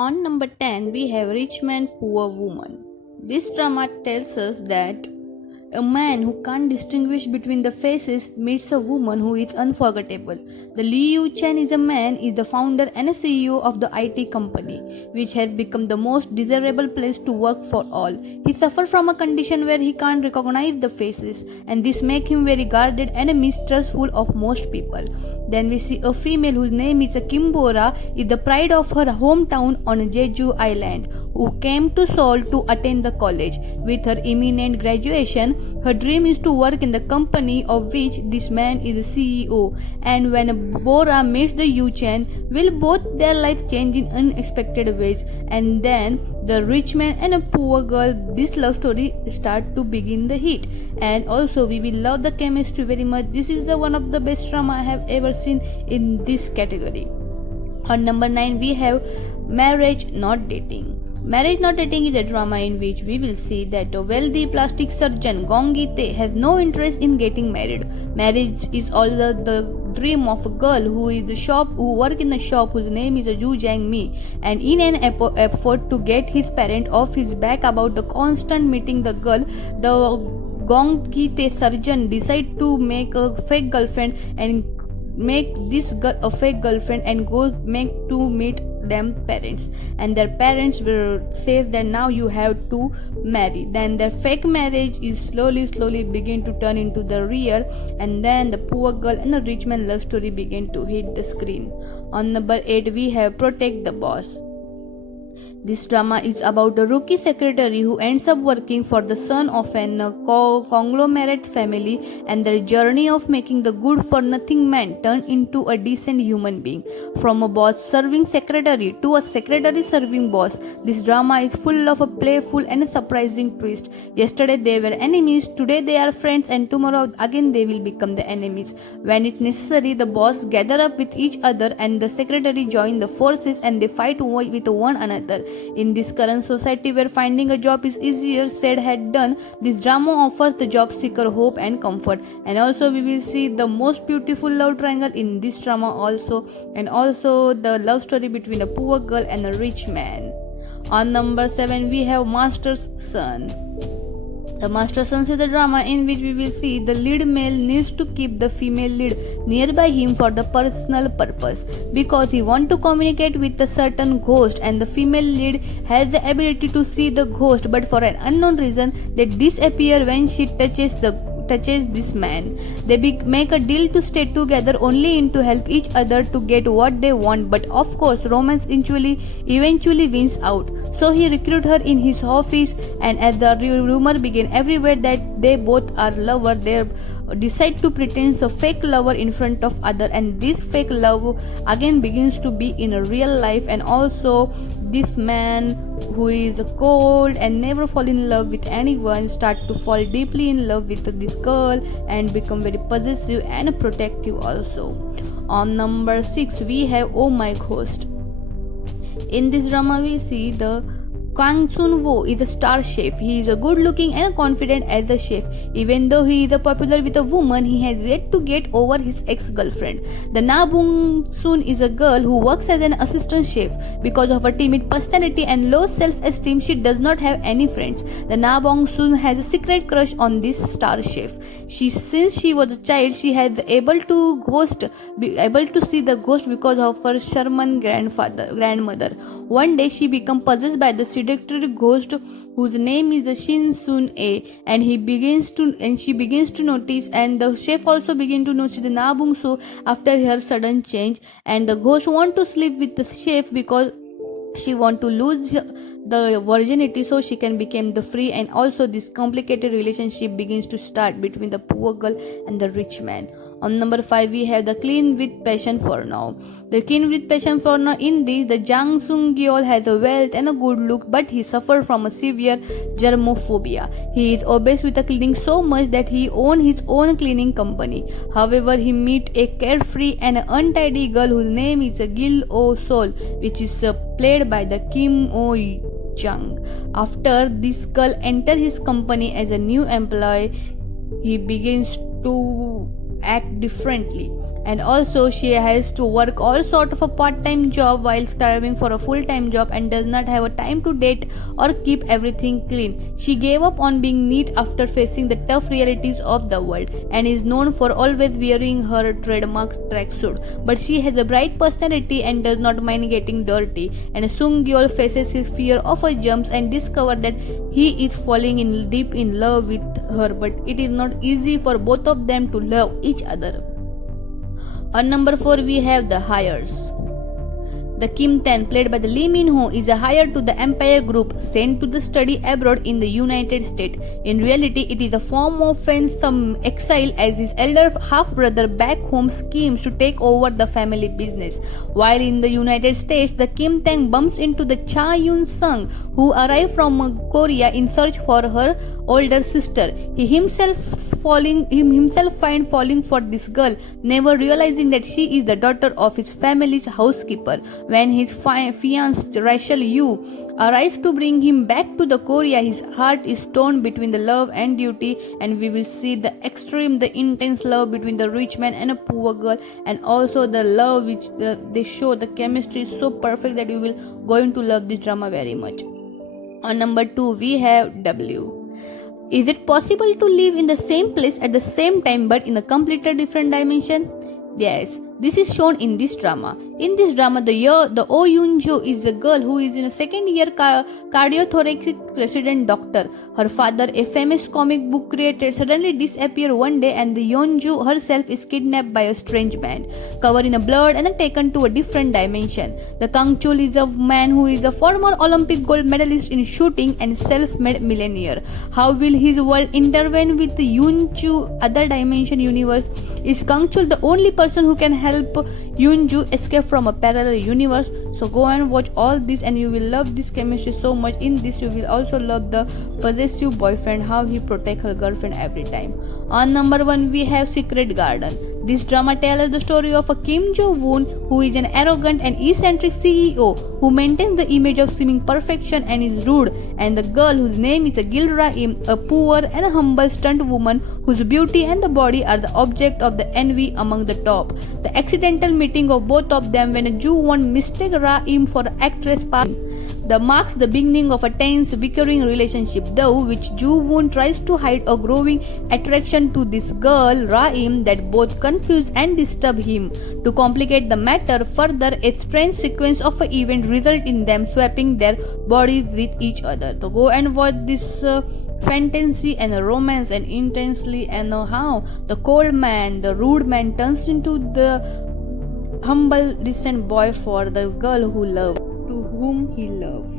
On number 10, we have Rich Man, Poor Woman. This drama tells us that a man who can't distinguish between the faces meets a woman who is unforgettable. The Liu Chen is a man, is the founder and a CEO of the IT company, which has become the most desirable place to work for all. He suffers from a condition where he can't recognize the faces, and this makes him very guarded and mistrustful of most people. Then we see a female whose name is Kim Bora, is the pride of her hometown on Jeju Island, who came to Seoul to attend the college. With her imminent graduation, her dream is to work in the company of which this man is the CEO. And when Bora meets the Yu Chen, will both their lives change in unexpected ways. And then the rich man and a poor girl, this love story start to begin the hit. And also we will love the chemistry very much. This is the one of the best drama I have ever seen in this category. On number 9, we have Marriage Not Dating. Marriage Not Dating is a drama in which we will see that a wealthy plastic surgeon Gong Gi-tae has no interest in getting married. Marriage is all the dream of a girl who work in a shop whose name is Ju Jang Mi, and in an effort to get his parent off his back about the constant meeting the girl, the Gong Gi-tae surgeon decide to make a fake girlfriend and make this girl a fake girlfriend and go make to meet them parents, and their parents will say that now you have to marry. Then their fake marriage is slowly begin to turn into the real, and then the poor girl and the rich man love story begin to hit the screen. On number 8, we have Protect the Boss. This drama is about a rookie secretary who ends up working for the son of an conglomerate family, and their journey of making the good-for-nothing man turn into a decent human being. From a boss-serving secretary to a secretary-serving boss, this drama is full of a playful and a surprising twist. Yesterday they were enemies, today they are friends, and tomorrow again they will become the enemies. When it's necessary, the boss gather up with each other and the secretary join the forces, and they fight with one another. In this current society where finding a job is easier said than done, this drama offers the job seeker hope and comfort. And also we will see the most beautiful love triangle in this drama also, and also the love story between a poor girl and a rich man. On number 7, we have Master's Son. The Master's Son is the drama in which we will see the lead male needs to keep the female lead nearby him for the personal purpose, because he wants to communicate with a certain ghost, and the female lead has the ability to see the ghost, but for an unknown reason they disappear when she touches this man. They make a deal to stay together only in to help each other to get what they want, but of course romance eventually wins out. So he recruits her in his office, and as the rumor begin everywhere that they both are lovers, they decide to pretend a fake lover in front of other, and this fake love again begins to be in a real life. And also this man who is cold and never fall in love with anyone start to fall deeply in love with this girl and become very possessive and protective also. On number 6, we have Oh My Ghost. In this drama we see the Kang Sun-woo is a star chef. He is a good looking and confident as a chef. Even though he is popular with a woman, he has yet to get over his ex-girlfriend. The Na Bong-sun is a girl who works as an assistant chef. Because of her timid personality and low self-esteem, she does not have any friends. The Na Bong-sun has a secret crush on this star chef. Since she was a child, she has able to see the ghost because of her Sherman grandmother. One day she becomes possessed by the seductive ghost whose name is Shin Sun A, and she begins to notice, and the chef also begins to notice the Na Bong-so after her sudden change, and the ghost want to sleep with the chef because she want to lose the virginity so she can become the free. And also this complicated relationship begins to start between the poor girl and the rich man. On number 5, we have the Clean with Passion for Now. The Clean with Passion for Now, in this, the Jang Sung-gyeol has a wealth and a good look, but he suffers from a severe germophobia. He is obsessed with cleaning so much that he owns his own cleaning company. However, he meets a carefree and untidy girl whose name is Gil Oh Sol, which is played by the Kim Oh Jung. After this girl enters his company as a new employee, he begins to act differently, and also she has to work all sort of a part-time job while starving for a full-time job and does not have a time to date or keep everything clean. She gave up on being neat after facing the tough realities of the world and is known for always wearing her trademark tracksuit. But she has a bright personality and does not mind getting dirty. And Sung Gyol faces his fear of her jumps and discovers that he is falling in deep in love with her, but it is not easy for both of them to love each other. On number 4 we have The Hires. The Kim Tan, played by the Lee Min Ho, is a hire to the Empire Group sent to the study abroad in the United States. In reality, it is a form of some exile as his elder half-brother back home schemes to take over the family business. While in the United States, the Kim Tan bumps into the Cha Yun Sung, who arrived from Korea in search for her older sister. He himself find falling for this girl, never realizing that she is the daughter of his family's housekeeper. When his fiancée Rachel Yu arrives to bring him back to the Korea, his heart is torn between the love and duty, and we will see the extreme, the intense love between the rich man and a poor girl, and also the love which they show. The chemistry is so perfect that you will going to love this drama very much. On number 2 we have W. Is it possible to live in the same place at the same time but in a completely different dimension? Yes, this is shown in this drama. In this drama, the Oh Yoon-jo is a girl who is in a second-year cardiothoracic resident doctor. Her father, a famous comic book creator, suddenly disappears one day, and the Yeon-ju herself is kidnapped by a strange man, covered in blood and taken to a different dimension. The Kang-chul is a man who is a former Olympic gold medalist in shooting and self-made millionaire. How will his world intervene with the Yoon-ju other dimension universe? Is Kang-chul the only person who can help Yoon-ju escape from a parallel universe? So go and watch all this and you will love this chemistry so much. In this you will also love the possessive boyfriend, how he protects her girlfriend every time. On number 1 we have Secret Garden. This drama tells us the story of a Kim Jo-woon who is an arrogant and eccentric CEO who maintains the image of seeming perfection and is rude, and the girl whose name is Gil Ra-im, a poor and humble stunt woman whose beauty and the body are the object of the envy among the top. The accidental meeting of both of them when Joo-won mistakes Ra-im for actress Park that marks the beginning of a tense, bickering relationship, though which Joo-woon tries to hide a growing attraction to this girl Ra-im that both confuse and disturb him. To complicate the matter further, a strange sequence of events result in them swapping their bodies with each other. So go and watch this fantasy and romance and intensely, and how the cold man, the rude man turns into the humble distant boy for the girl whom he loves.